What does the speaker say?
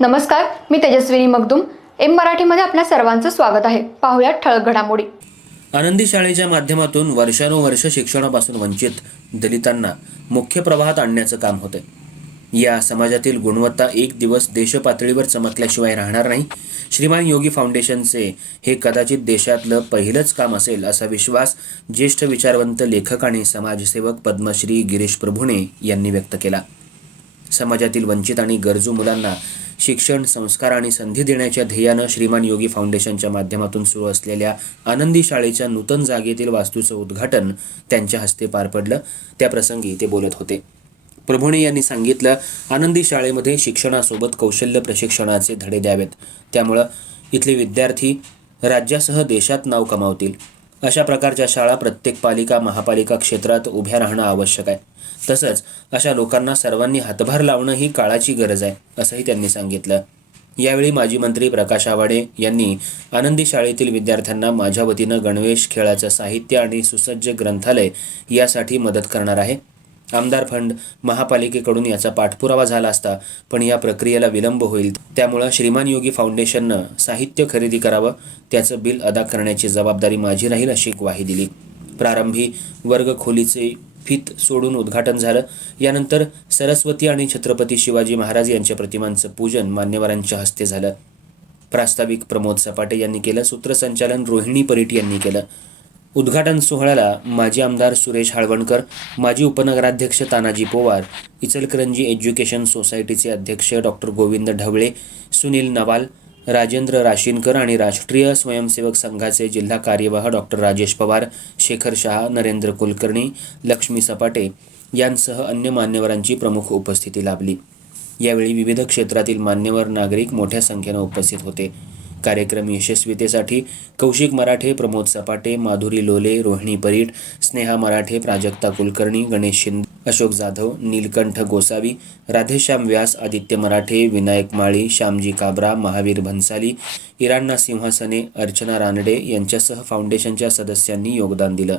नमस्कार मी तेजस्विनी मगदुम. एम मराठीमध्ये आपल्या सर्वांचं स्वागत आहे. पाहुयात ठळक घडामोडी. आनंदी शाळेच्या माध्यमातून वर्षानुवर्ष शिक्षणापासून वंचित दलितांना मुख्य प्रवाहात आणण्याचं काम होतं या समाजातील गुणवत्ता एक दिवस देशपातळीवर चमकल्याशिवाय राहणार नाही. श्रीमान योगी फाउंडेशनचे हे कदाचित देशातलं पहिलंच काम असेल असा विश्वास ज्येष्ठ विचारवंत लेखक आणि समाजसेवक पद्मश्री गिरीश प्रभुणे यांनी व्यक्त केला. समाजातील वंचित आणि गरजू मुलांना शिक्षण संस्कार आणि संधी देण्याच्या ध्येयानं श्रीमान योगी फाउंडेशनच्या माध्यमातून सुरू असलेल्या आनंदी शाळेच्या नूतन जागेतील वास्तूचं उद्घाटन त्यांच्या हस्ते पार पडलं. त्याप्रसंगी ते बोलत होते. प्रभुणे यांनी सांगितलं आनंदी शाळेमध्ये शिक्षणासोबत कौशल्य प्रशिक्षणाचे धडे द्यावेत. त्यामुळं इथले विद्यार्थी राज्यासह देशात नाव कमावतील. अशा प्रकारच्या शाळा प्रत्येक पालिका महापालिका क्षेत्रात उभ्या राहणं आवश्यक आहे. तसंच अशा लोकांना सर्वांनी हातभार लावणं ही काळाची गरज आहे असंही त्यांनी सांगितलं. यावेळी माजी मंत्री प्रकाश आवाडे यांनी आनंदी शाळेतील विद्यार्थ्यांना माझ्या वतीनं गणवेश खेळाचं साहित्य आणि सुसज्ज ग्रंथालय यासाठी मदत करणार आहे. आमदार फंड महापालिकेकडून याचा पाठपुरावा झाला असता पण या प्रक्रियेला विलंब होईल. त्यामुळं श्रीमान योगी फाउंडेशननं साहित्य खरेदी करावं त्याचं बिल अदा करण्याची जबाबदारी माझी राहील अशी ग्वाही दिली. प्रारंभी वर्ग खोलीचे फीत सोडून उद्घाटन झालं. यानंतर सरस्वती आणि छत्रपती शिवाजी महाराज यांच्या प्रतिमांचं पूजन मान्यवरांच्या हस्ते झालं. प्रास्ताविक प्रमोद सपाटे यांनी केलं सूत्रसंचालन रोहिणी परीट यांनी केलं. उद्घाटन सोहळ्याला माजी आमदार सुरेश हाळवणकर माजी उपनगराध्यक्ष तानाजी पोवार इचलकरंजी एज्युकेशन सोसायटीचे अध्यक्ष डॉक्टर गोविंद ढवळे सुनील नवाल राजेंद्र राशीनकर आणि राष्ट्रीय स्वयंसेवक संघाचे जिल्हा कार्यवाह डॉक्टर राजेश पवार शेखर शहा नरेंद्र कुलकर्णी लक्ष्मी सपाटे यांसह अन्य मान्यवरांची प्रमुख उपस्थिती लाभली. यावेळी विविध क्षेत्रातील मान्यवर नागरिक मोठ्या संख्येनं उपस्थित होते. कार्यक्रम यशस्वीतेसाठी कौशिक मराठे प्रमोद सपाटे माधुरी लोले रोहिणी परीट स्नेहा मराठे प्राजक्ता कुलकर्णी गणेश शिंदे अशोक जाधव नीलकंठ गोसावी राधेश्याम व्यास आदित्य मराठे विनायक माळी श्यामजी काबरा महावीर भन्साली इराण्णा सिंहासने अर्चना रानडे यांच्यासह फाउंडेशनच्या सदस्यांनी योगदान दिलं.